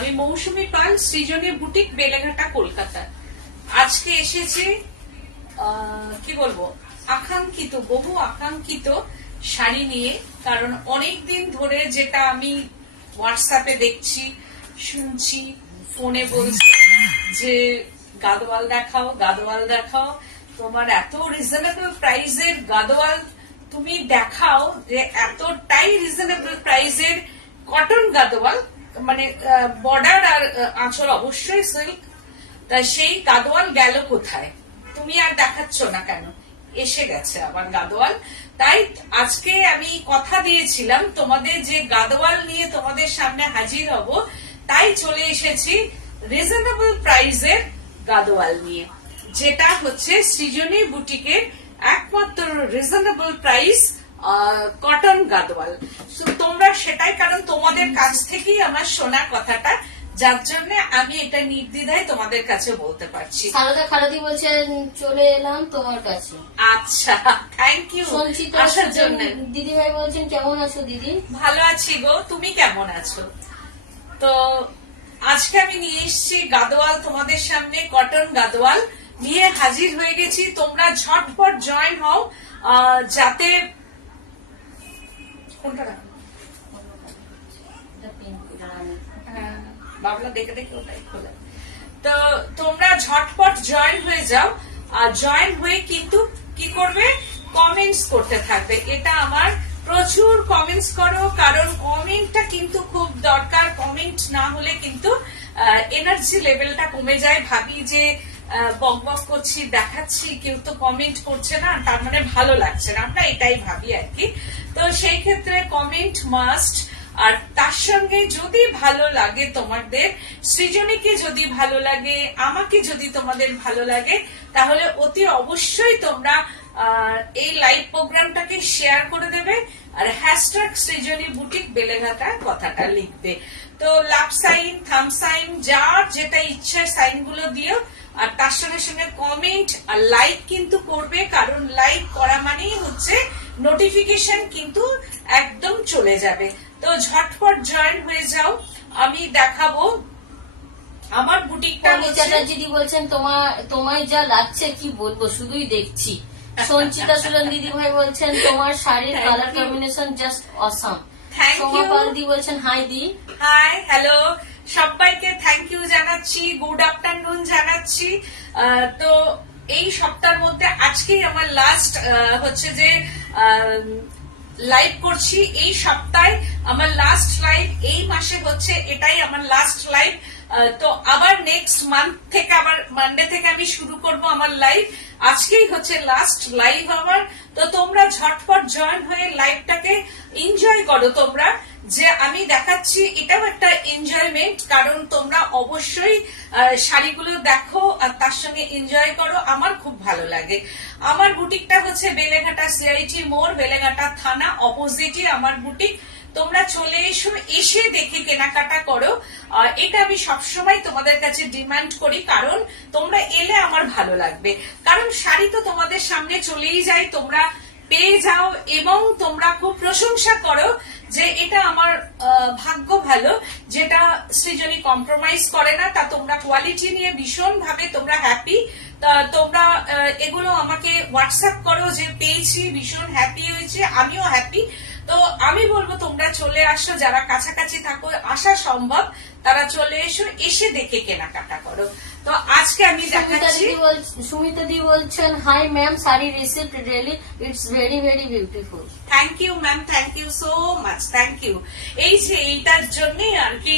আমি মৌসুমী পাল, সৃজনী বুটিক, বেলেঘাটা, কলকাতা। আজকে এসেছি কি বলবো, বহু আকাঙ্ক্ষিত শাড়ি নিয়ে। কারণ অনেক দিন ধরে যেটা আমি হোয়াটসঅ্যাপে দেখছি, শুনছি, ফোনে বলছি যে গাদোয়াল দেখাও, গাদোয়াল দেখাও, তোমার এত রিজনেবল প্রাইসের গাদোয়াল তুমি দেখাও, যে এতটাই রিজনেবল প্রাইসের কটন গাদোয়াল, মানে বর্ডার আর আঁচল অবশ্যই সিল্ক, তা সেই গাদোয়াল গেল কোথায়? তুমি আর দেখাচ্ছ না কেন? এসে গেছে আবার গাদোয়াল। তাই আজকে আমি কথা দিয়েছিলাম তোমাদের যে গাদোয়াল নিয়ে তোমাদের সামনে হাজির হব, তাই চলে এসেছি রিজনেবল প্রাইসের গাদোয়াল নিয়ে, যেটা হচ্ছে সৃজনী বুটিকের একমাত্র রিজনেবল প্রাইস কটন গাদোয়াল। তোমরা সেটাই, কারণ তোমাদের কাছ থেকেই আমার শোনা কথাটা, যার জন্য আমি এটা নির্দ্বিধায় তোমাদের কাছে বলতে পারছি। খালাদি বলছেন চলে এলাম তোমার কাছে। আচ্ছা, থ্যাংক ইউ আসার জন্য। দিদি ভাই বলছেন কেমন আছো দিদি? ভালো আছি গো, তুমি কেমন আছো? তো আজকে আমি নিয়ে এসেছি গাদোয়াল তোমাদের সামনে, কটন গাদোয়াল নিয়ে হাজির হয়ে গেছি। তোমরা ঝটপট জয়েন হও, যাতে কোনটা বাবলা দেখে দেখে ওটাই খোলে। তো তোমরা ঝটপট জয়েন হয়ে যাও, আর জয়েন হয়ে কিন্তু কি করবে, কমেন্টস করতে থাকবে। এটা আমার প্রচুর কমেন্টস করো, কারণ কমেন্টটা কিন্তু খুব দরকার। কমেন্ট না হলে কিন্তু এনার্জি লেভেলটা কমে যায়। ভাবি যে বক বক করছি, দেখাচ্ছি, কেউ তো কমেন্ট করছে না, তার মানে ভালো লাগছে না, আমরা এটাই ভাবি আর কি। তো সেই ক্ষেত্রে কমেন্ট মাস্ট। আর তার সঙ্গে যদি ভালো লাগে তোমাদের, সৃজনীকে যদি ভালো লাগে, আমাকে যদি তোমাদের ভালো লাগে, তাহলে অতি অবশ্যই তোমরা এই লাইভ প্রোগ্রামটাকে শেয়ার করে দেবে, আর হ্যাশট্যাগ সৃজনী বুটিক বেলেঘাটা কথাটা লিখবে। তো লাভ সাইন, থাম সাইন, যার যেটা ইচ্ছা সাইন গুলো দিও, আর তার সঙ্গে সঙ্গে কমেন্ট আর লাইক কিন্তু করবে, কারণ লাইক করা মানেই হচ্ছে নোটিফিকেশন কিন্তু একদম চলে যাবে। তো ঝটপট জয়েন হয়ে যাও, আমি দেখাবো আমার বুটিকটা। দিদি বলছেন তোমায় যা লাগছে কি বলবো, শুধুই দেখছি। সঞ্চিতা সুলন দিদি ভাই বলছেন তোমার শাড়ির colour combination just awesome. Soma Pal দি বলছেন হাই দি। হাই, হ্যালো, সবাইকে থ্যাংক ইউ জানাচ্ছি, গুড আফটারনুন জানাচ্ছি। তো এই সপ্তাহের মধ্যে আজকেই আমার লাস্ট হচ্ছে যে লাইভ করছি। এই সপ্তাহে আমার লাস্ট লাইভ, এই মাসে হচ্ছে এটাই আমার লাস্ট লাইভ। তো আবার নেক্সট মান্থ থেকে, আবার মানডে থেকে আমি শুরু করব আমার লাইভ। আজকেই হচ্ছে লাস্ট লাইভ আমার। তো তোমরা ঝটপট জয়েন হয়ে লাইভটাকে এনজয় করো। তোমরা যে আমি দেখাচ্ছি, এটাও একটা এনজয়মেন্ট, কারণ তোমরা অবশ্যই শাড়িগুলো দেখো আর তার সঙ্গে এনজয় করো। আমার খুব ভালো লাগে। আমার বুটিকটা হচ্ছে বেলেঘাটা সিআইটি মোড়, বেলেঘাটা থানা অপোজিটই আমার বুটিক। তোমরা চলে এসো, এসে দেখে কেনাকাটা করো। এটা আমি সবসময় তোমাদের কাছে ডিমান্ড করি, কারণ তোমরা এলে আমার ভালো লাগবে। কারণ শাড়ি তো তোমাদের সামনে চলেই যায়, তোমরা পেয়ে যাও এবং তোমরা খুব প্রশংসা করো যে এটা আমার ভাগ্য ভালো, যেটা সৃজনী কম্প্রোমাইজ করে না। তা তোমরা কোয়ালিটি নিয়ে ভীষণ ভাবে তোমরা হ্যাপি। তোমরা এগুলো আমাকে হোয়াটসঅ্যাপ করো যে পেয়েছি, ভীষণ হ্যাপি হয়েছে, আমিও হ্যাপি। তো আমি বলবো তোমরা চলে আসো, যারা কাছাকাছি থাকো, আসা সম্ভব, তারা চলে এসো, এসে দেখে কেনাকাটা করো। তো আজকে আমি দেখাচ্ছি। সুমিতা দি বলছেন hi ma'am, sari receipt, really it's very very beautiful. Thank you ma'am, thank you so much, thank you. এই যে এইটার জন্যই আর কি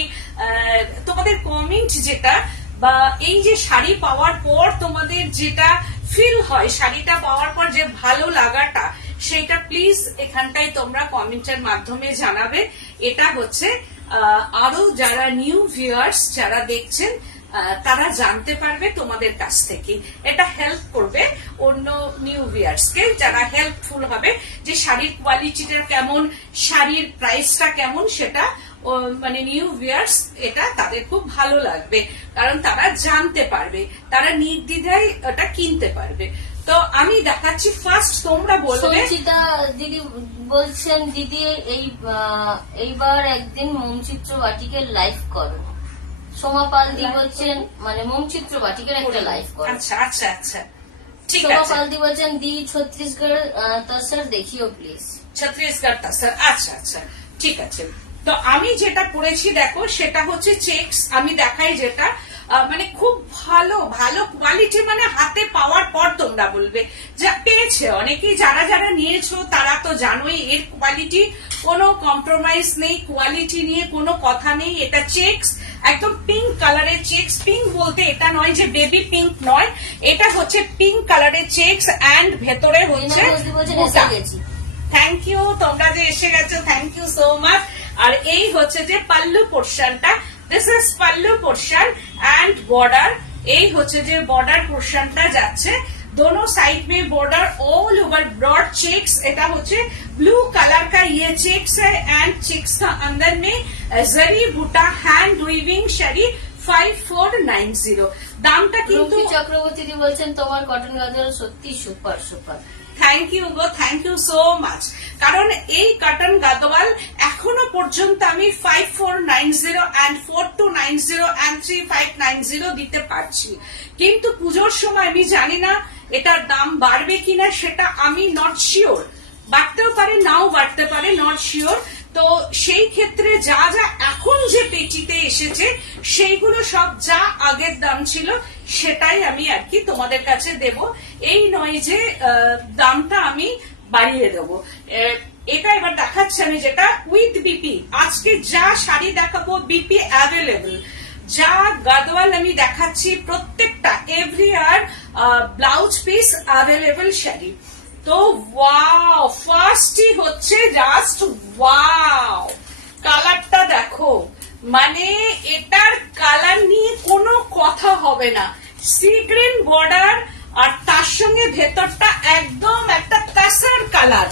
তোমাদের কমেন্ট যেটা, বা এই যে শাড়ি পাওয়ার পর তোমাদের যেটা ফিল হয়, শাড়িটা পাওয়ার পর যে ভালো লাগাটা, সেটা প্লিজ এখানটাই তোমরা কমেন্টের মাধ্যমে জানাবে। এটা হচ্ছে আরো যারা নিউ ভিউয়ার্স যারা দেখছেন, তারা জানতে পারবে তোমাদের কাছ থেকে। এটা হেল্প করবে অন্য নিউ ভিউয়ার্স কে, যারা হেল্পফুল হবে যে শাড়ির কোয়ালিটিটা কেমন, শাড়ির প্রাইসটা কেমন, সেটা মানে নিউ ভিউয়ার্স এটা তাদের খুব ভালো লাগবে, কারণ তারা জানতে পারবে, তারা নির্দ্বিধায় ওটা কিনতে পারবে। তো আমি দেখাচ্ছি ফার্স্ট, তোমরা বলবে। সঞ্চিতা দিদি বলছেন দিদি এইবার একদিন মনচিত্র বাটিকের লাইভ করো। সোমা পাল দি বলছেন মানে মনচিত্র বাটিকের একটা লাইভ করে। আচ্ছা আচ্ছা আচ্ছা ঠিক সোমা আছে। পাল দি বলছেন দি ছত্তিশগড় তসর দেখিও প্লিজ। ছত্তিশগড় স্যার, আচ্ছা আচ্ছা ঠিক আছে। তো আমি যেটা পড়েছি দেখো সেটা হচ্ছে চেকস, আমি দেখাই যেটা মানে খুব ভালো ভালো কোয়ালিটি, মানে হাতে পাওয়ার পর তোমরা বলবে যা পেয়েছে, অনেকেই যারা যারা নিয়েছো তারা তো জানোই এর কোয়ালিটি কোনো কম্প্রোমাইজ নেই, কোয়ালিটি নিয়ে কোনো কথা নেই। এটা চেকস, একদম পিঙ্ক কালারের চেকস। পিঙ্ক বলতে এটা নয় যে বেবি পিঙ্ক নয়, এটা হচ্ছে পিঙ্ক কালারের চেকস এন্ড ভেতরে হচ্ছে বুটা। থ্যাংক ইউ, তোমরা যে এসে গেছো, থ্যাংক ইউ সো মাচ। আর এই হচ্ছে যে পাল্লু পোর্শনটা, this is pallu portion and border. এই হচ্ছে যে বর্ডার পোর্শনটা যাচ্ছে, दोनों साइड में border all over broad checks. এটা হচ্ছে ब्लू कलर का ये चेक्स है एंड चेक्स का अंदर में जरी बूटा हैंड वीविंग शरी 5490। দামটা কিন্তু চক্রবর্তী দি বলছেন তোমার কটন গাদর সত্যি সুপার সুপার। থ্যাংক ইউ গো, থ্যাংক ইউ সো মাচ। কারণ এই কটন গাদওয়াল এখনো পর্যন্ত আমি 5490 এন্ড 4290 এন্ড 3590 দিতে পারছি, কিন্তু পুজোর সময় আমি জানি না এটার দাম বাড়বে কিনা, সেটা আমি নট শিওর। বাড়তেও পারে নাও বাড়তে পারে, নট শিওর। তো সেই ক্ষেত্রে যা যা এখন যে পেটিতে এসেছে সেইগুলো সব যা আগের দাম ছিল সেটাই আমি আর কি তোমাদের কাছে দেব, এই নয় যে দামটা আমি বাড়িয়ে দেব। এটা এবার দেখাচ্ছি আমি যেটা উইথ বিপি। আজকে যা শাড়ি দেখাবো বিপি অ্যাভেলেবল, যা গাদওয়াল আমি দেখাচ্ছি প্রত্যেকটা এভরিয়ার ব্লাউজ পিস অ্যাভেলেবল শাড়ি। তো ওয়াও, ফার্স্টই হচ্ছে জাস্ট ওয়াও, কালারটা দেখো, মানে এটার কালার নিয়ে কোনো কথা হবে না। সি গ্রিন বর্ডার আর তার সঙ্গে ভেতরটা একদম একটা তাসার কালার,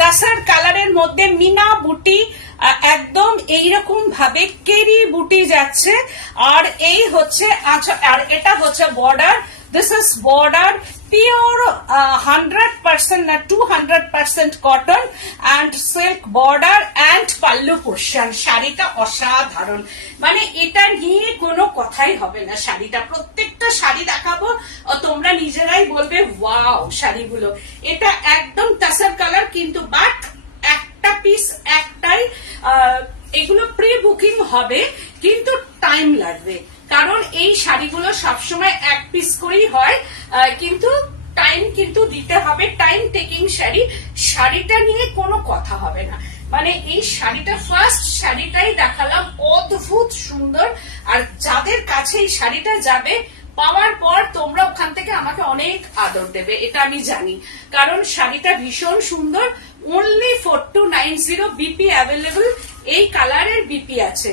তাসার কালারের মধ্যে মিনা বুটি, একদম এইরকম ভাবে কেরি বুটি যাচ্ছে। আর এই হচ্ছে আচ্ছা, আর এটা হচ্ছে border, this is border pure 100% না 200% cotton and silk border and pallu portion. শাড়িটা অসাধারণ, মানে এটা নিয়ে কোনো কথাই হবে না। শাড়িটা প্রত্যেকটা শাড়ি দেখাবো তোমরা নিজেরাই বলবে ওয়াও শাড়িগুলো। এটা একদম তাসার কালার, কিন্তু বাট একটা পিস একটাই, এগুলো প্রি বুকিং হবে কিন্তু টাইম লাগবে, কারণ এই শাড়িগুলো সবসময় এক পিস করেই হয়, কিন্তু টাইম কিন্তু দিতে হবে, টাইম টেকিং শাড়ি। শাড়িটা নিয়ে কোনো কথা হবে না, মানে এই শাড়িটা ফার্স্ট শাড়িটাই দেখালাম, অদ্ভুত সুন্দর। আর যাদের কাছে এই শাড়িটা যাবে পাওয়ার পর তোমরা ওখান থেকে আমাকে অনেক আদর দেবে, এটা আমি জানি, কারণ শাড়িটা ভীষণ সুন্দর। অনলি 4290 বিপি অ্যাভেলেবল, এই কালারের বিপি আছে,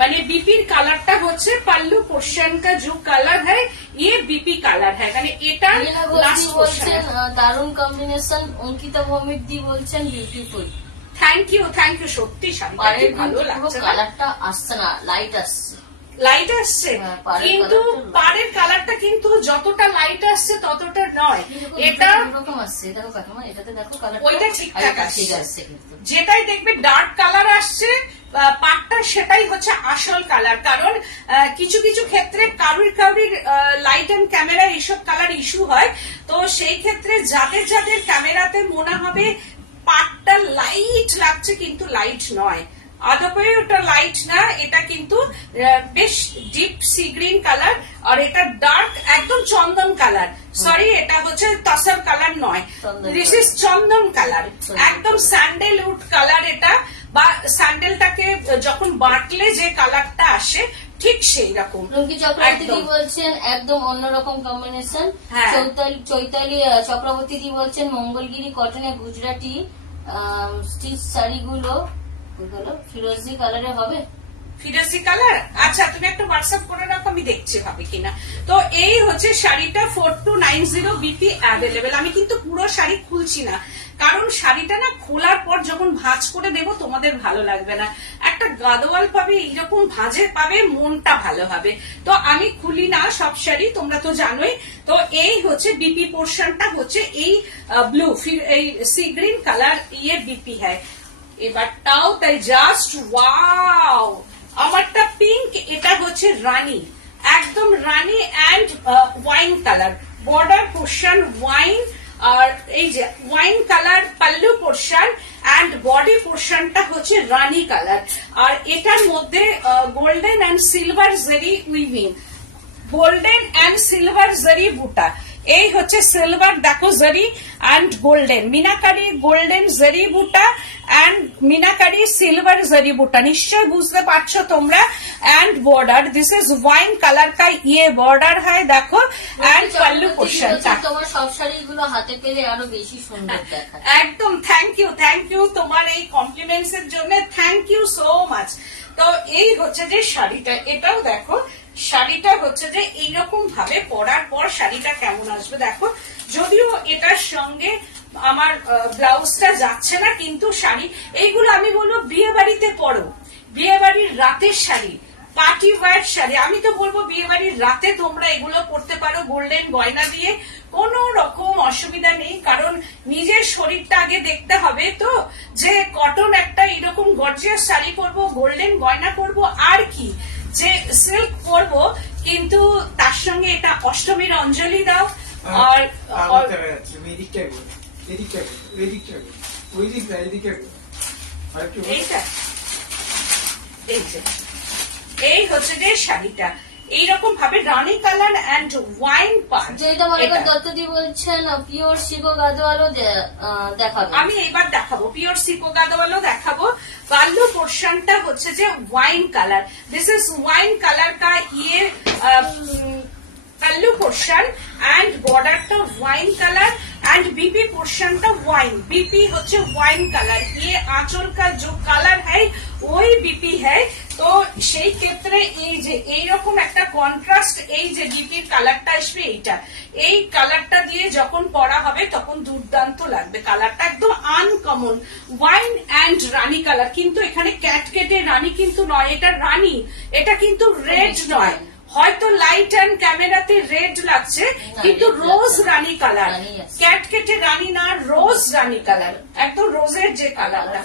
মানে বিপির কালারটা হচ্ছে পাল্লু পোর্শন का जो कलर है ये बीपी कलर है, মানে এটা লাস্ট বলছেন দারুণ কম্বিনেশন। অঙ্কিতা ভৌমিক দি বলছেন বিউটিফুল। থ্যাংক ইউ সত্যি শাড়িটা খুব ভালো লাগছে, কালারটা আসছে না, লাইট আসছে, লাইট আসছে, কিন্তু পাড়ের কালারটা কিন্তু যতটা লাইট আসছে ততটা নয়, এটা এরকম আসছে। দেখো কাকিমা, এটাতে দেখো কালার ওইটা ঠিকঠাক ঠিক আসছে, কিন্তু যেটাই দেখবে ডার্ক কালার আসছে পাটটা সেটাই হচ্ছে আসল কালার। কারণ কিছু কিছু ক্ষেত্রে কারুর লাইট এন্ড ক্যামেরা এইসব কালার ইস্যু হয়, তো সেই ক্ষেত্রে যাদের যাদের ক্যামেরাতে মনে হবে পাটটা লাইট লাগছে কিন্তু লাইট নয়, আদপে ওটা লাইট না, এটা কিন্তু বেশ ডিপ সি গ্রিন কালার। আর এটা ডার্ক একদম চন্দন কালার, সরি এটা হচ্ছে তসর কালার নয়, দিস ইজ চন্দন কালার, একদম স্যান্ডেলউড কালার এটা, বা স্যান্ডেলটাকে যখন বাটলে যে কালারটা আসে ঠিক সেই রকম। রুমকি চক্রবর্তী দি বলছেন একদম অন্যরকম কম্বিনেশন। চৈতালি চক্রবর্তী দি বলছেন মঙ্গলগিরি কটনে গুজরাটি স্টিচ শাড়িগুলো ফিরোজি কালারে হবে। ফিরোজি কালার, আচ্ছা তুমি একটা হোয়াটসঅ্যাপ করে রাখো, আমি দেখছি হবে কিনা। তো এই হচ্ছে শাড়িটা 4290 বিপি অ্যাভেলেবেল। আমি কিন্তু পুরো শাড়ি খুলছি না, কারণ শাড়িটা না খোলার পর যখন ভাঁজ করে দেব তোমাদের ভালো লাগবে না, একটা গাদোয়াল পাবে, এইরকম ভাঁজে পাবে, মনটা ভালো হবে। তো আমি খুলি না সব শাড়ি, তোমরা তো জানোই। তো এই হচ্ছে বিপি পোর্শনটা হচ্ছে এই ব্লু, এই সি গ্রিন কালার ইয়ে বিপি হ্যায়। এবারটাও তাই জাস্ট ওয়াও, আমারটা পিঙ্ক, এটা হচ্ছে রানী, একদম রানী and wine colour, border portion wine, আর এই যে wine colour pallu portion and body পোর্শনটা হচ্ছে রানী কালার। আর এটার মধ্যে golden and silver zari weaving, golden and silver zari বুটা, এই হচ্ছে সিলভার দেখো zari and golden, meenakari golden zari বুটা অ্যান্ড মিনাকারি সিলভার জেরি বুটা, নিশ্চয় বুঝতে পারছো তোমরা। And border, this is wine colour का ये बॉर्डर है देखो, एंड पल्लू पोर्शन। তোমার সব শাড়িগুলো হাতে পেলে আরো বেশি সুন্দর দেখায়। একদম থ্যাংক ইউ তোমার এই কমপ্লিমেন্টস এর জন্য, থ্যাংক ইউ সো মাচ। তো এই হচ্ছে যে শাড়িটা, এটাও দেখো, শাড়িটা হচ্ছে যে এইরকম ভাবে পরার পর শাড়িটা কেমন আসবে দেখো। যদিও এটার সঙ্গে আমার ব্লাউজটা যাচ্ছে না, কিন্তু শাড়ি এইগুলো আমি বলবো বিয়ে বাড়িতে পরো, বিয়ে বাড়ির রাতের শাড়ি, পার্টি ওয়্যার শাড়ি। আমি তো বলবো বিয়ে বাড়ির রাতে তোমরা এগুলো পরতে পারো গোল্ডেন গয়না দিয়ে, কোনো রকম অসুবিধা নেই। কারণ নিজের শরীরটা আগে দেখতে হবে তো, যে কটন একটা এরকম গর্জিয়াস শাড়ি পরবো, গোল্ডেন গয়না পরবো, আর কি যে সিল্ক পরবো, কিন্তু তার সঙ্গে এটা অষ্টমীর অঞ্জলি দাও। আর এইটা এই হচ্ছে যে শাড়িটা এইরকম ভাবে রানী কালার অ্যান্ড ওয়াইন পার্ট, যেটা মনে কর দত্তদি বলছেন পিওর সিকো গাদোয়ালও দেখাবো। আমি এবার দেখাবো পিওর সিকো গাদোয়ালও দেখাবো। পাল্লু পোর্শনটা হচ্ছে যে wine colour, this is wine colour का ये पल्लू पोर्शन एंड बॉर्डरটা ওয়াইন কালার एंड बीपी पोर्शनটা ওয়াইन, बीपी হচ্ছে ওয়াইন কালার, ये आंचल का जो कलर है वही बीपी है। তো সেই ক্ষেত্রে এই যে এইরকম একটা কন্ট্রাস্ট, এই যে বিপির কালারটা আসবে, এইটা এই কালারটা দিয়ে যখন পরা হবে তখন দুর্দান্ত লাগবে। কালারটা একদম uncommon wine and Rani colour, কিন্তু এখানে ক্যাটকেটে রানী কিন্তু নয়, এটা রানী, এটা কিন্তু রেড নয়। হয়তো লাইট অ্যান্ড ক্যামেরাতে রেড লাগছে, কিন্তু রোজ রানী কালার, ক্যাটকেটে রানী না, রোজ রানী কালার, একদম রোজের যে কালারটা,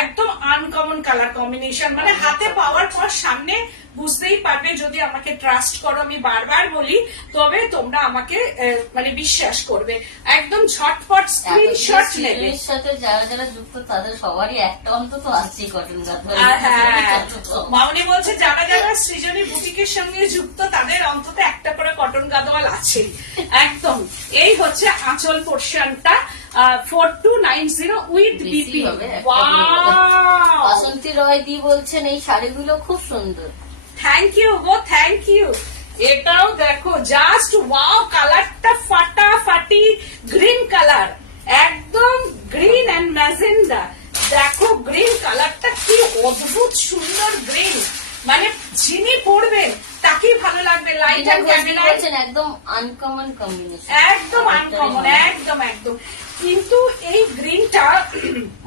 একদম আনকমন কালার কম্বিনেশন। মানে হাতে পাওয়ার পর সামনে বুঝতেই পারবে, যদি আমাকে ট্রাস্ট করো, আমি বারবার বলি, তবে তোমরা আমাকে মানে বিশ্বাস করবে। একদম ঝটপট স্ক্রিনশট নেবে। সাথে যারা যারা যুক্ত তাদের সবারই একটা অন্তত আছে কটন গাদোয়াল। মামনি বলছে যারা যারা সৃজনী বুটিকের সঙ্গে যুক্ত তাদের অন্তত একটা করে কটন গাদোয়াল আছে। একদম এই হচ্ছে আঁচল পোর্শনটা 4290 উইথ বিপি। বাসন্তী রয় দি বলছেন এই শাড়িগুলো খুব সুন্দর। থ্যাংক ইউ গো, থ্যাংক ইউ। এটাও দেখো জাস্ট ওয়াও, কালারটা ফাটাফাটি গ্রিন কালার, একদম গ্রিন এন্ড ম্যাজেন্ডা। দেখো গ্রিন কালারটা কি অদ্ভুত সুন্দর গ্রিন, মানে যিনি পড়বেন তাকেই ভালো লাগবে। লাইট এন্ড ক্যামেরা একদম আনকমন কম্বিনেশন, একদম আনকমন, একদম একদম। কিন্তু এই গ্রিনটা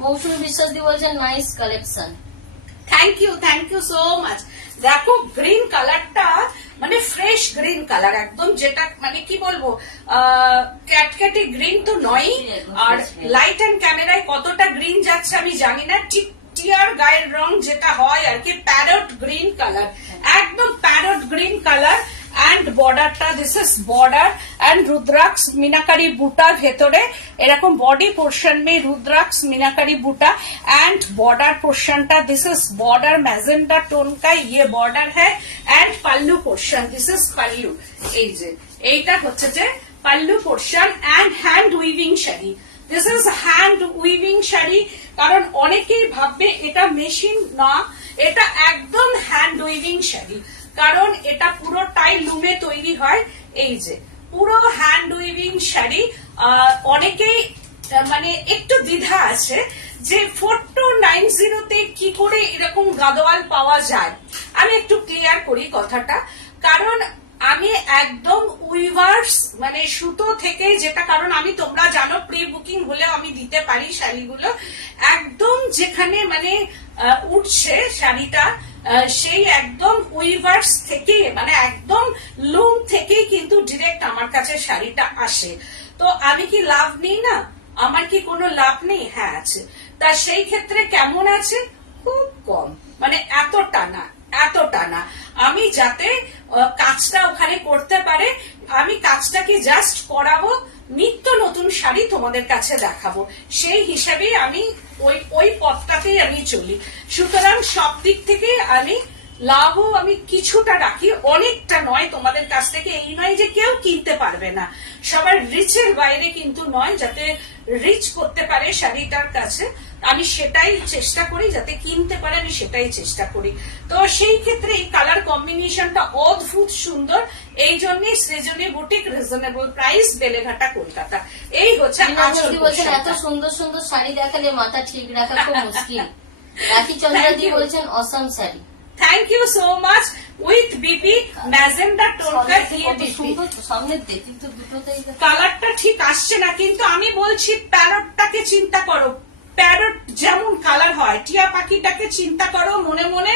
মৌসুমী বিশ্বাস দি বলছেন nice collection. Thank you so much. দেখো গ্রিন কালারটা মানে ফ্রেশ গ্রিন কালার, একদম যেটা মানে কি বলবো ক্যাটকেটে গ্রিন তো নয়। আর লাইট এন্ড ক্যামেরায় কতটা গ্রিন যাচ্ছে আমি জানি না, ঠিক টিয়ার গায়ের রং যেটা হয় আর কি, প্যারট গ্রিন কালার, একদম প্যারট গ্রিন কালার। এন্ড বর্ডারটা this is border and rudraksha meenakari বুটা, ভেতরে এরকম বডি পোর্শন মে রুদ্রাক্স মিনাকারি বুটা एंड बॉर्डर पोर्शनটা this is border magenta tone का ये बॉर्डर है and pallu portion this is pallu. এই যে এইটা হচ্ছে যে pallu portion and hand weaving sari, this is hand weaving sari. কারণ অনেকেই ভাববে এটা মেশিন না, এটা একদম হ্যান্ড উইভিং শাড়ি, কারণ এটা পুরোটাই লুমে তৈরি হয়। এই যে পুরো হ্যান্ড উইভিং শাড়ি। অনেকেই মানে একটু দ্বিধা আছে যে 4290 তে কি করে এরকম গাদোয়াল পাওয়া যায়। আমি একটু ক্লিয়ার করি কথাটা, কারণ আমি একদম উইভার্স মানে সুতো থেকে, যেটা কারণ আমি তোমরা জানো প্রি বুকিং হলেও আমি দিতে পারি শাড়িগুলো, একদম যেখানে মানে উঠছে শাড়িটা সেই একদম উইভার্স থেকে, মানে একদম লুম থেকেই কিন্তু ডিরেক্ট আমার কাছে শাড়িটা আসে। তো আমি কি লাভ নেই না? আমার কি কোনো লাভ নেই? হ্যাঁ আছে। তা সেই ক্ষেত্রে কেমন আছে? খুব কম, মানে এতটা না। আমি যাতে কাজটা ওখানে করতে পারে, আমি কাজটাকে জাস্ট করাবো, নিত্য নতুন শাড়ি তোমাদের কাছে দেখাবো, সেই হিসাবে আমি ওই পথটাতেই আমি চলি। সুতরাং সব দিক থেকে আমি লাভও আমি কিছুটা রাখি, অনেকটা নয় তোমাদের কাছ থেকে। এই নয় যে কেউ কিনতে পারবে না, সবার রিচের বাইরে কিন্তু নয়, যাতে রিচ করতে পারে শাড়িটার কাছে আমি সেটাই চেষ্টা করি, যাতে কিনতে পারে আমি সেটাই চেষ্টা করি। তো সেই ক্ষেত্রে এই কালার কম্বিনেশনটা অদ্ভুত সুন্দর, এই জন্যই Srijani boutique, reasonable price, Beleghata, Kolkata. এই হচ্ছে এত সুন্দর সুন্দর শাড়ি দেখালে মাথা ঠিক রাখা খুব মুশকিল। রাখি চন্দ্রাদি বলছেন awesome sari. Thank you so much. With BP magenta টোনকা দিয়ে সামনে দেখি তো দুটোতেই কালারটা ঠিক আসছে না, কিন্তু আমি বলছি প্যারটটাকে চিন্তা করো, প্যারট যেমন কালার হয়, টিয়া পাখিটাকে চিন্তা করো মনে মনে,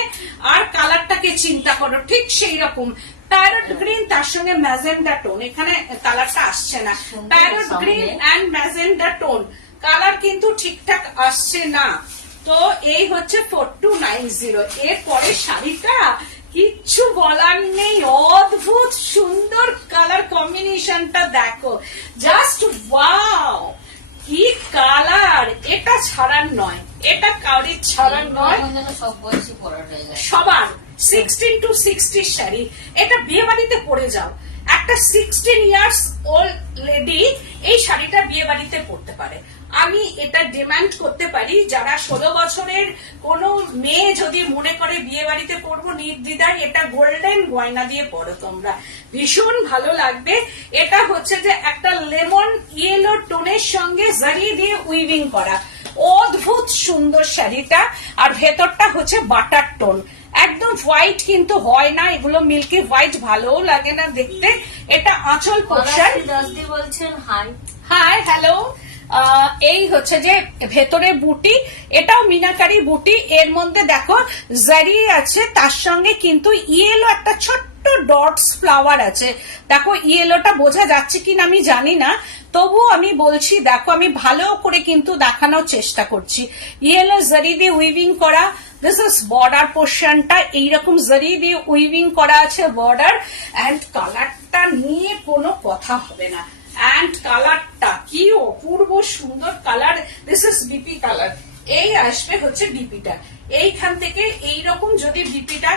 আর কালারটাকে চিন্তা করো ঠিক সেই রকম। প্যারট গ্রিন তার সঙ্গে ম্যাজেন্ডা টোন, এখানে কালারটা আসছে না। Parrot green and magenta tone colour কিন্তু ঠিকঠাক আসছে না। তো এই হচ্ছে 4290। এরপরে শাড়িটা কিচ্ছু বলার নেই, অদ্ভুত সুন্দর কালার কম্বিনেশনটা দেখো, জাস্ট ওয়াও, কি কালার! এটা ছাড়ার নয়, এটা কাউরির ছাড়ার নয়, সব বয়সী পরা হয়ে যায় সবার। 16 to 60 শাড়ি, এটা বিয়ে বাড়িতে পরে যাও, একটা 16 ইয়ার্স ওল্ড লেডি এই শাড়িটা বিয়ে বাড়িতে পরতে পারে। আমি এটা ডিমান্ড করতে পারি, যারা 16 বছরের কোন মেয়ে যদি মনে করে বিয়ে বাড়িতে পরবো, নির্দ্বিধায় এটা গোল্ডেন গয়না দিয়ে পরো, তোমরা ভীষণ ভালো লাগবে। এটা হচ্ছে যে একটা লেমন ইয়েলো টোনের সঙ্গে জারি দিয়ে উইভিং করা, অদ্ভুত সুন্দর শাড়িটা। আর ভেতরটা হচ্ছে বাটার টোন, একদম হোয়াইট কিন্তু হয় না, এগুলো মিল্কি হোয়াইট ভালোও লাগে না দেখতে। এটা আঁচল পোর্শন। বলছেন হাই হাই হ্যালো। এই হচ্ছে যে ভেতরে বুটি, এটাও মিনাকারি বুটি, এর মধ্যে দেখো জারি আছে, তার সঙ্গে কিন্তু ইয়েলো একটা ছোট্ট ডটস ফ্লাওয়ার আছে। দেখো ইয়েলোটা বোঝা যাচ্ছে কিনা আমি জানি না, তবু আমি বলছি, দেখো আমি ভালো করে কিন্তু দেখানোর চেষ্টা করছি। ইয়েলো জারি দিয়ে উইভিং করা, দিস ইজ বর্ডার পোর্শনটা, এইরকম জারি দিয়ে উইভিং করা আছে বর্ডার। অ্যান্ড কালারটা নিয়ে কোনো কথা হবে না, অ্যান্ড কালারটা কি অপূর্ব সুন্দর colour. This is BP colour, এই আসবে হচ্ছে বিপিটা, এইখান থেকে এইরকম যদি বিপিটা,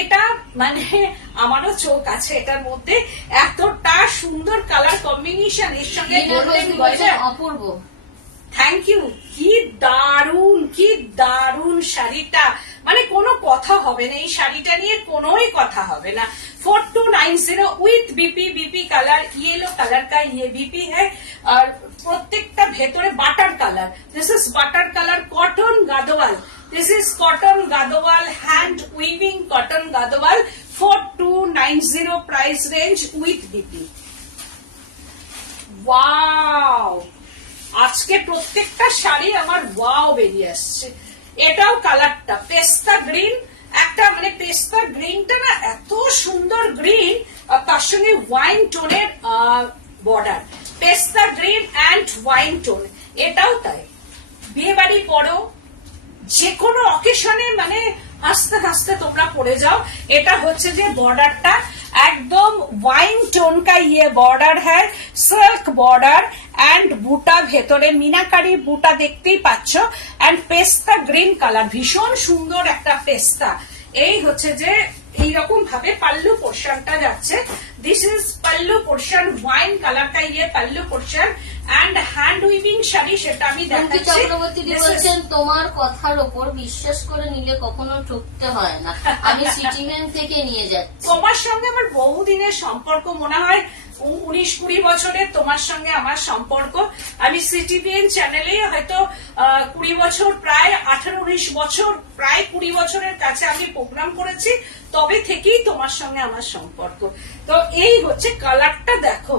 এটা মানে আমারও চোখ আছে এটার মধ্যে, এতটা সুন্দর কালার কম্বিনেশন, এর সঙ্গে অপূর্ব। থ্যাংক ইউ, কি দারুন, কি দারুন শাড়িটা, মানে কোনো কথা হবে না, এই শাড়িটা নিয়ে কোনোই কথা হবে না। 4290 with BP, BP colour, yellow colour का ये बीपी है, और প্রত্যেকটা ভেতরে butter colour. This is butter colour, cotton Gadwal, this is cotton Gadwal, hand weaving cotton Gadwal, 4290 price range with BP. Wow, আজকে প্রত্যেকটা শাড়ি আমার ওয়াও বেরিয়ে আসছে। এটাও কালারটা পেস্তা গ্রিন, একটা মানে পেস্তা গ্রিনটা না এত সুন্দর গ্রিন, আর তার সঙ্গে ওয়াইন টোনের বর্ডার, পেস্তা গ্রিন অ্যান্ড ওয়াইন টোন, এটাও তাই। বিয়ে বাড়ি পড়ো, যে কোনো অকেশনে মানে হাসতে হাসতে তোমরা পড়ে যাও। এটা হচ্ছে যে বর্ডারটা একদম ওয়াইন টোন কা ইয়ে বর্ডার হ্যায়, সিল্ক বর্ডার অ্যান্ড বুটা, ভেতরে মিনাকারি বুটা দেখতেই পাচ্ছ, অ্যান্ড পেস্তা গ্রিন কালার, ভীষণ সুন্দর একটা পেস্তা। এই হচ্ছে যে এইরকম ভাবে পাল্লু পোর্শনটা যাচ্ছে, this is pallu portion, wine colour কা ইয়ে pallu portion, and hand weaving sari, সেটা আমি দেখাচ্ছি। চক্রবর্তী বলছেন তোমার কথার ওপর বিশ্বাস করে নিলে কখনো ঠকতে হয় না, আমি সিটিভেন থেকে নিয়ে যাচ্ছি। তোমার সঙ্গে আমার বহুদিনের সম্পর্ক, মনে হয় 19-20 বছরের তোমার সঙ্গে আমার সম্পর্ক। আমি সিটিভিএন চ্যানেলে হয়তো 20 বছর, প্রায় 18-19 বছর, প্রায় 20 বছরের কাছে আমি প্রোগ্রাম করেছি, তবে থেকেই তোমার সঙ্গে আমার সম্পর্ক। তো এই হচ্ছে কালারটা দেখো,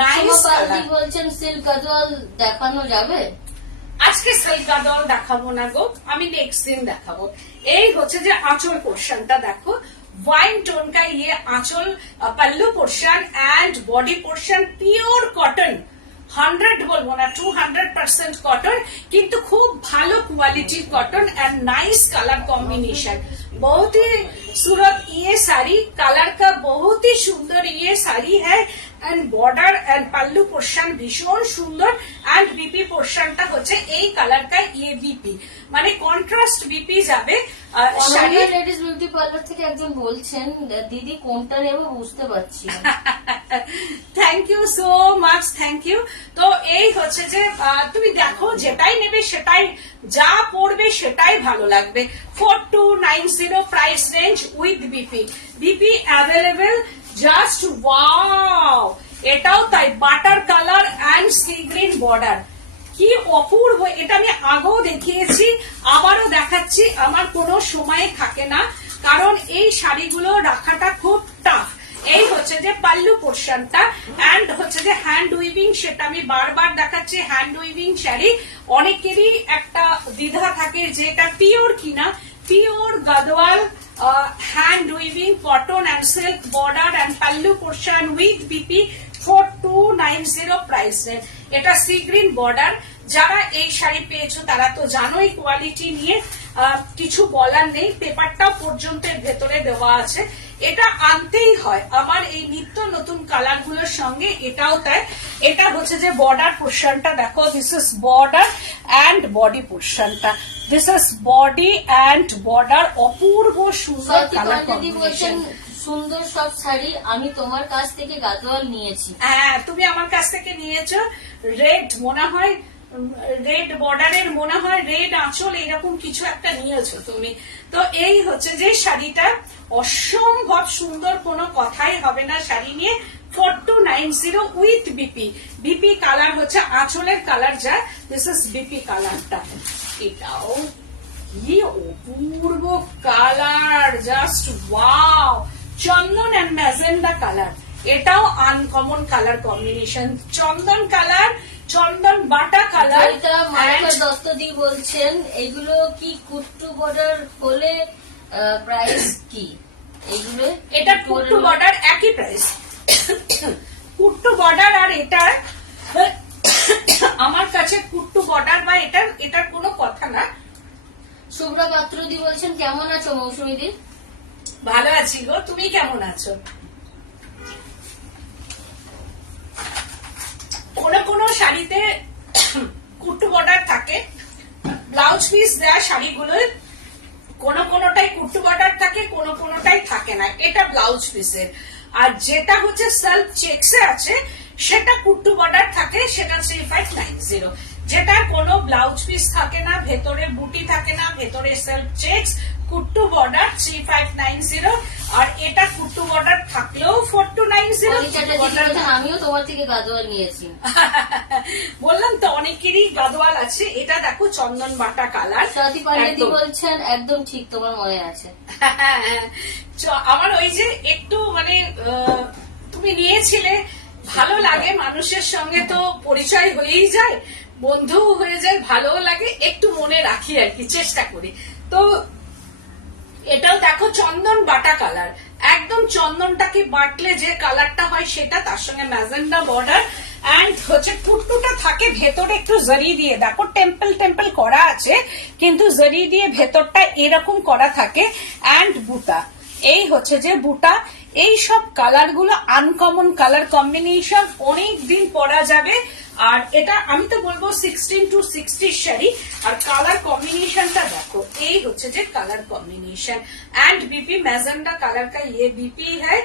নাইস কালার। বলছেন সিল্ক গাদোয়াল দেখানো যাবে? আজকে সিল্ক গাদোয়াল দেখাবো না গো, আমি নেক্সট দিন দেখাবো। এই হচ্ছে যে আঁচল পোর্শনটা দেখো, वाइन टोन का ये आंचल, pallu portion and body portion pure cotton, 100 বলবো না, 200% कॉटन, কিন্তু খুব ভালো কোয়ালিটির cotton and nice colour combination. बहुत ही सूरत ये साड़ी कलर का बहुत ही सुंदर ये साड़ी है and border and pallu portion भीषण सुंदर एंड बीपी पोर्शनটা হচ্ছে এই কালারটা ये बीपी মানে কন্ট্রাস্ট बीपी যাবে। শাড়ি লেডিস বিউটি পার্লার থেকে একজন বলছেন দিদি কোনটা নেব বুঝতে পারছি না। Thank you so much, thank you. তো এই হচ্ছে যে তুমি দেখো যেটাই নেবে সেটাই যা পড়বে সেটাই ভালো লাগবে। 4290 price range with BP, BP available. Just wow, এটাও তাই butter colour and sea green border, কি অপূর্ব। এটা আমি আগেও দেখিয়েছি, আবারও দেখাচ্ছি, আমার কোনো সময় থাকে না কারণ এই শাড়িগুলো রাখাটা খুব টাফ। এই হচ্ছে যে পাল্লু পোর্শনটা এন্ড হচ্ছে যে হ্যান্ড উইভিং, সেটা আমি বারবার দেখাচ্ছি। হ্যান্ড উইভিং শাড়ি অনেকেরই একটা দ্বিধা থাকে যে এটা পিওর কিনা। Pure Gadwal hand weaving cotton and silk border and pallu portion with BP 4290 price range. এটা সি গ্রিন বর্ডার। যারা এই শাড়ি পেয়েছো তারা তো জানোই কোয়ালিটি নিয়ে কিছু বলার নেই। পেপারটাও পর্যন্ত ভেতরে দেওয়া আছে। এটা আনতেই হয় আমার এই নিত্য নতুন কালার গুলোর সঙ্গে, এটাও তাই। এটা হচ্ছে যে বর্ডার পোর্শনটা দেখো, this is border and body পোর্শনটা, this is body and border. অপূর্ব সুন্দর কালার কম্বিনেশন। সুন্দর সব শাড়ি আমি তোমার কাছ থেকে গাদোয়াল নিয়েছি। হ্যাঁ, তুমি আমার কাছ থেকে নিয়েছো। রেড মনে হয়, রেড বর্ডারের মনে হয় রেড আঁচল এরকম কিছু একটা নিয়েছো তুমি। তো এই হচ্ছে যে শাড়িটা অসম্ভব সুন্দর, কোনো কথাই হবে না শাড়ি নিয়ে। 4290 উইথ বিপি, বিপি কালার হচ্ছে আঁচলের কালার যা, দিস ইজ বিপি কালারটা। এটাও কি অপূর্ব কালার, জাস্ট ওয়াও। চন্দন এন্ড ম্যাজেন্ডা কালার, এটাও আনকমন কালার কম্বিনেশন। চন্দন কালার, চন্দন বাটা কালার। দস্তদি বলছেন এগুলো কি কুট্টু বর্ডার হলে প্রাইস কি? এগুলো এটা কুট্টু বর্ডার একই প্রাইস। কুট্টু বর্ডার আর এটার আমার কাছে কুট্টু বর্ডার বা এটার কোনো কথা না। শুভ্রা পাত্রদি বলছেন কেমন আছো মৌসুমী দি? ভালো আছি গো, তুমি কেমন আছো? কোন কোন শাড়িতে কুট্টু বর্ডার থাকে, ব্লাউজ পিস দেওয়া শাড়িগুলো কোন কোনটাই কুট্টু বর্ডার থাকে, কোন কোনটাই থাকে না। এটা ব্লাউজ পিসের। আর যেটা হচ্ছে সেলফ চেক্সে আছে সেটা কুট্টু বর্ডার থাকে, সেটা 3590। যেটা কোনো ব্লাউজ পিস থাকে না, ভেতরে বুটি থাকে না, ভেতরে সেলফ চেক্স, কুট্টু বর্ডার 3590। আর এটা কুট্টু বর্ডার থাকলেও 4290। আমিও তোমার থেকে গাদোয়াল নিয়েছি। বললাম তো অনেকেরই গাদোয়াল আছে। এটা দেখো চন্দন বাটা কালার। সাথী পান্ডেদি বলছেন একদম ঠিক, তোমার মনে আছে। আমার ওই যে একটু মানে তুমি নিয়েছিলে, ভালো লাগে, মানুষের সঙ্গে তো পরিচয় হয়েই যায়, বন্ধু হয়ে যায়, ভালো লাগে, একটু মনে রাখি আর কি, চেষ্টা করি। তো এটাও দেখো চন্দন বাটা কালার, একদম চন্দনটাকে বাটলে যে কালারটা হয় সেটা, তার সঙ্গে ম্যাজেন্ডা বর্ডার এন্ড হচ্ছে কুট্টুটা থাকে ভেতরে একটু জরি দিয়ে, দেখো টেম্পল টেম্পল করা আছে কিন্তু জরি দিয়ে ভেতরটা এরকম করা থাকে এন্ড বুটা। এই হচ্ছে যে বুটা। এই সব কালার গুলো আনকমন কালার কম্বিনেশন, অনেক দিন পরা যাবে। আর এটা আমি তো বলবো 16 to 60 শাড়ি। আর কালার কম্বিনেশনটা দেখো, এই হচ্ছে যে colour combination and BP मैजेंडा colour का ये बीपी है।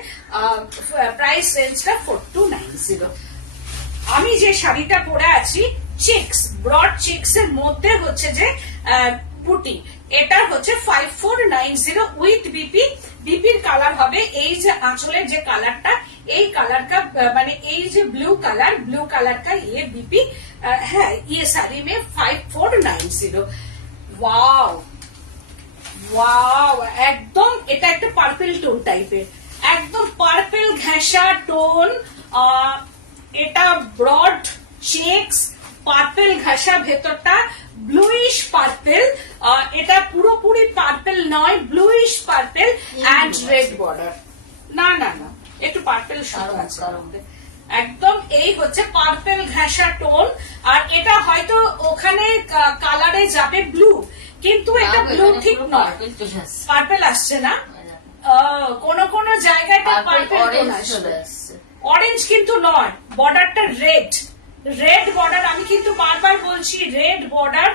प्राइस रेंजটা 4290। আমি যে শাড়িটা পরে আছি চেক্স, ব্রড চেক্স এর মধ্যে হচ্ছে যে বুটি, এটা হচ্ছে 5490 উইথ বিপি। বিপির কালার হবে এই যে আঁচলের যে কালারটা, এই কালারটা মানে এই যে ব্লু কালার का ये बीपी है ये साड़ी में 5490। ওয়াও ওয়াও, একদম এটা একটা পার্পল টোন টাইপের, একদম পার্পল ঘেঁষা টোন। এটা ব্রড চেক্স, পার্পল ঘেঁষা, ভেতরটা ব্লুইশ পার্পল। এটা পুরোপুরি পার্পল নয়, bluish purple and red border. না না না, একটু পার্পল সুতো আছে। একদম এই হচ্ছে পার্পেল ঘেঁষা টোন, আর এটা হয়তো ওখানে কালারে যাবে ব্লু, কিন্তু এটা ব্লু ঠিক নয়, পার্পেল আসছে না, কোন কোন জায়গায় পার্পেল আসছে, অরেঞ্জ কিন্তু নয়, বর্ডারটা রেড, রেড বর্ডার, আমি কিন্তু বারবার বলছি রেড বর্ডার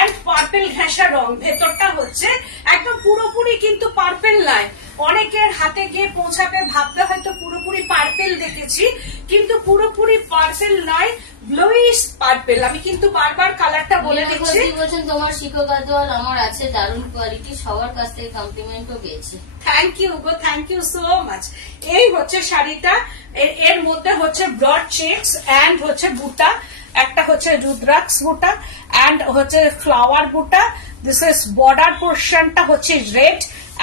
এন্ড পার্পেল ঘেঁষা রং, ভেতরটা হচ্ছে একদম পুরোপুরি কিন্তু পার্পেল নয়, অনেকের হাতে গিয়ে পৌঁছাবে ভাববে হয়তো পুরোপুরি পার্পেল দেখেছি, কিন্তু পুরোপুরি পার্পেল নয়, ব্লুইশ পার্পেল। আমি কিন্তু বারবার কালারটা বলে দিচ্ছি। বলছেন তোমার শিকো গাদোয়াল আমার আছে, দারুণ কোয়ালিটি, সবার কাছ থেকে কমপ্লিমেন্টও পেয়েছি। থ্যাংক ইউ গো, থ্যাংক ইউ সো মাচ। এই হচ্ছে শাড়িটা, এর মধ্যে হচ্ছে ব্রড চেকস এন্ড হচ্ছে বুটা, একটা হচ্ছে রুদ্রাক্স বুটা এন্ড হচ্ছে ফ্লাওয়ার বুটা, দিস ইজ বর্ডার পোর্শনটা হচ্ছে রেড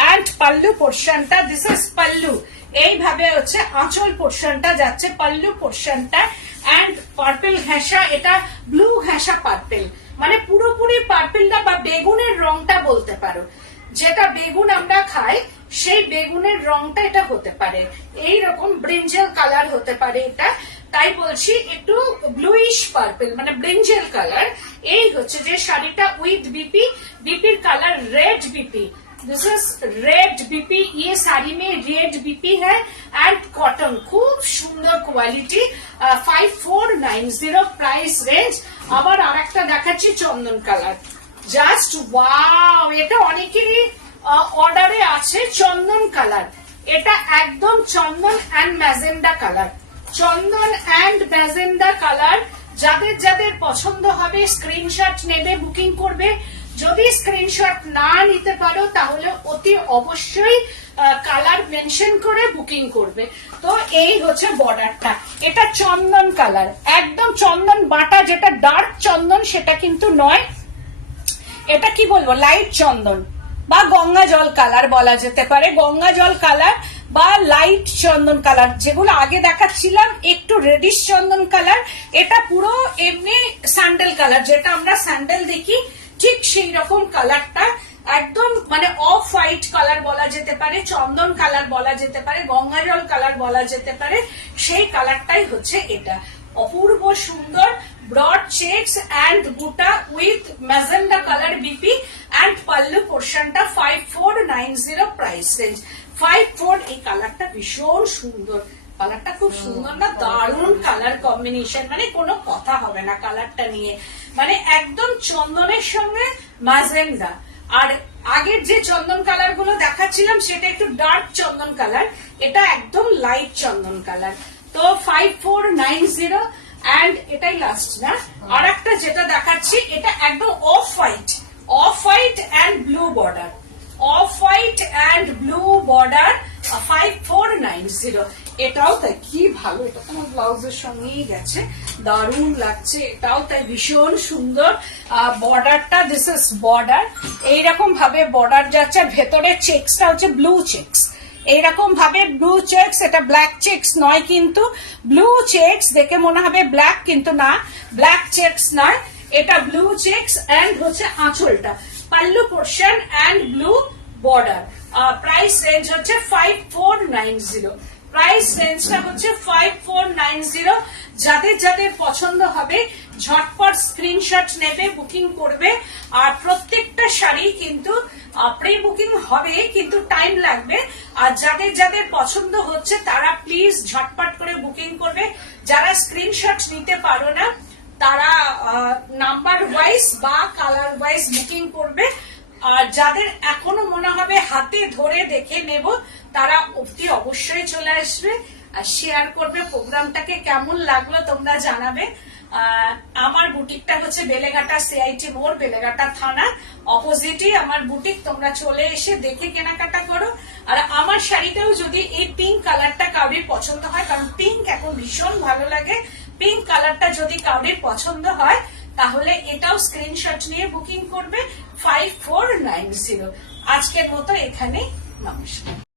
এন্ড পাল্লু পোর্শনটা দিস ইজ পাল্লু, এইভাবে হচ্ছে আঁচল পোর্শনটা যাচ্ছে পাল্লু পোর্শনটা, এন্ড পার্পেল ঘেঁষা, এটা ব্লু ঘেঁষা পার্পেল, মানে পুরোপুরি পার্পেলটা বা বেগুনের রংটা বলতে পারো, যেটা বেগুন আমরা খাই সেই বেগুনের রংটা এটা হতে পারে, এইরকম ব্রিঞ্জেল কালার হতে পারে এটা, তাই বলছি একটু ব্লুইশ পার্পেল মানে ব্রিঞ্জেল কালার। এই হচ্ছে যে শাড়িটা উইথ বিপি, বিপির colour red BP, this is red BP, ये साड़ी में रेड बीपी है एंड कॉटन, खूब সুন্দর কোয়ালিটি, 5490 প্রাইস রেঞ্জ। আবার আরেকটা দেখাচ্ছি চন্দন কালার, জাস্ট ওয়াও, এটা অনেকেরই অর্ডারে আছে চন্দন কালার, এটা একদম চন্দন এন্ড ম্যাজেন্ডা কালার, চন্দন এন্ড ম্যাজেন্ডা কালার, যাদের যাদের পছন্দ হবে স্ক্রিনশট নেবে, বুকিং করবে, যদি স্ক্রিনশট না নিতে পারো তাহলে অতি অবশ্যই কালার মেনশন করে বুকিং করবে। তো এই হচ্ছে বর্ডারটা, এটা চন্দন কালার, একদম চন্দন বাটা, যেটা ডার্ক চন্দন সেটা কিন্তু নয়, এটা কি বলবো লাইট চন্দন বা গঙ্গা জল কালার বলা যেতে পারে, গঙ্গা জল কালার বা লাইট চন্দন কালার, যেগুলো আগে দেখাচ্ছিলাম একটু রেডিশ চন্দন কালার, এটা পুরো এমনি স্যান্ডেল কালার, যেটা আমরা স্যান্ডেল দেখি ঠিক সেই রকম কালারটা, একদম মানে অফ হোয়াইট কালার বলা যেতে পারে, চন্দন কালার বলা যেতে পারে, গঙ্গা জল কালার বলা যেতে পারে, সেই কালারটাই হচ্ছে এটা, অপূর্ব সুন্দর, broad checks and buta with magenta colour BP and pallu পোর্শনটা 5490 প্রাইস রেঞ্জ 54। এই কালারটা ভীষণ সুন্দর, কালারটা খুব সুন্দর না, দারুণ কালার কম্বিনেশন, মানে কোনো কথা হবে না কালারটা নিয়ে, মানে একদম চন্দনের সঙ্গে ম্যাজেন্ডা। আর আগের যে চন্দন কালার গুলো দেখাচ্ছিলাম সেটা একটু ডার্ক চন্দন কালার, এটা একদম লাইট চন্দন কালার। তো 5490 এন্ড এটাই লাস্ট না, আর একটা যেটা দেখাচ্ছি এটা একদম off white and blue border, off white and blue border 5490, এটাও তাই কি ভালো, এটা তোমার ব্লাউজের সঙ্গেই গেছে, দারুণ লাগছে, এটাও তাই ভীষণ সুন্দর, বর্ডারটা দিস ইজ বর্ডার, এইরকম ভাবে বর্ডার যাচ্ছে, ভেতরে চেকসটা হচ্ছে ব্লু চেকস, এইরকম ভাবে ব্লু চেকস, এটা ব্ল্যাক চেকস নয়, কিন্তু ব্লু চেকস দেখে মনে হবে ব্ল্যাক, কিন্তু না, ব্ল্যাক চেকস নয়, এটা ব্লু চেকস এন্ড হচ্ছে আঁচলটা, pallu portion and blue border, price range হচ্ছে 5490, প্রাইস রেঞ্জটা হচ্ছে 5490। যাদের যাদের পছন্দ হবে ঝটপট স্ক্রিনশট নেবে, বুকিং করবে, আর প্রত্যেকটা শাড়ি কিন্তু প্রি বুকিং হবে, কিন্তু টাইম লাগবে, আর যাদের যাদের পছন্দ হচ্ছে তারা প্লিজ ঝটপট করে বুকিং করবে, যারা স্ক্রিনশট নিতে পারো না তারা নাম্বার ওয়াইজ বা কালার ওয়াইজ বুকিং করবে, আর যাদের এখনো মনে হবে হাতে ধরে দেখে নেব তারা অতি অবশ্যই চলে আসবে আর শেয়ার করবে প্রোগ্রামটাকে, কেমন লাগলো তোমরা জানাবে। আমার বুটিকটা হচ্ছে বেলেঘাটা সিআইটি মোড়, বেলেঘাটা থানা অপোজিটই আমার বুটিক, তোমরা চলে এসে দেখে কেনাকাটা করো। আর আমার শাড়িতেও যদি এই পিঙ্ক কালারটা কাউরির পছন্দ হয়, কারণ পিঙ্ক এখন ভীষণ ভালো লাগে, পিঙ্ক কালারটা যদি কাউরির পছন্দ হয় তাহলে এটাও স্ক্রিনশট নিয়ে বুকিং করবে 5490। আজকের মতো এখানে, নমস্কার।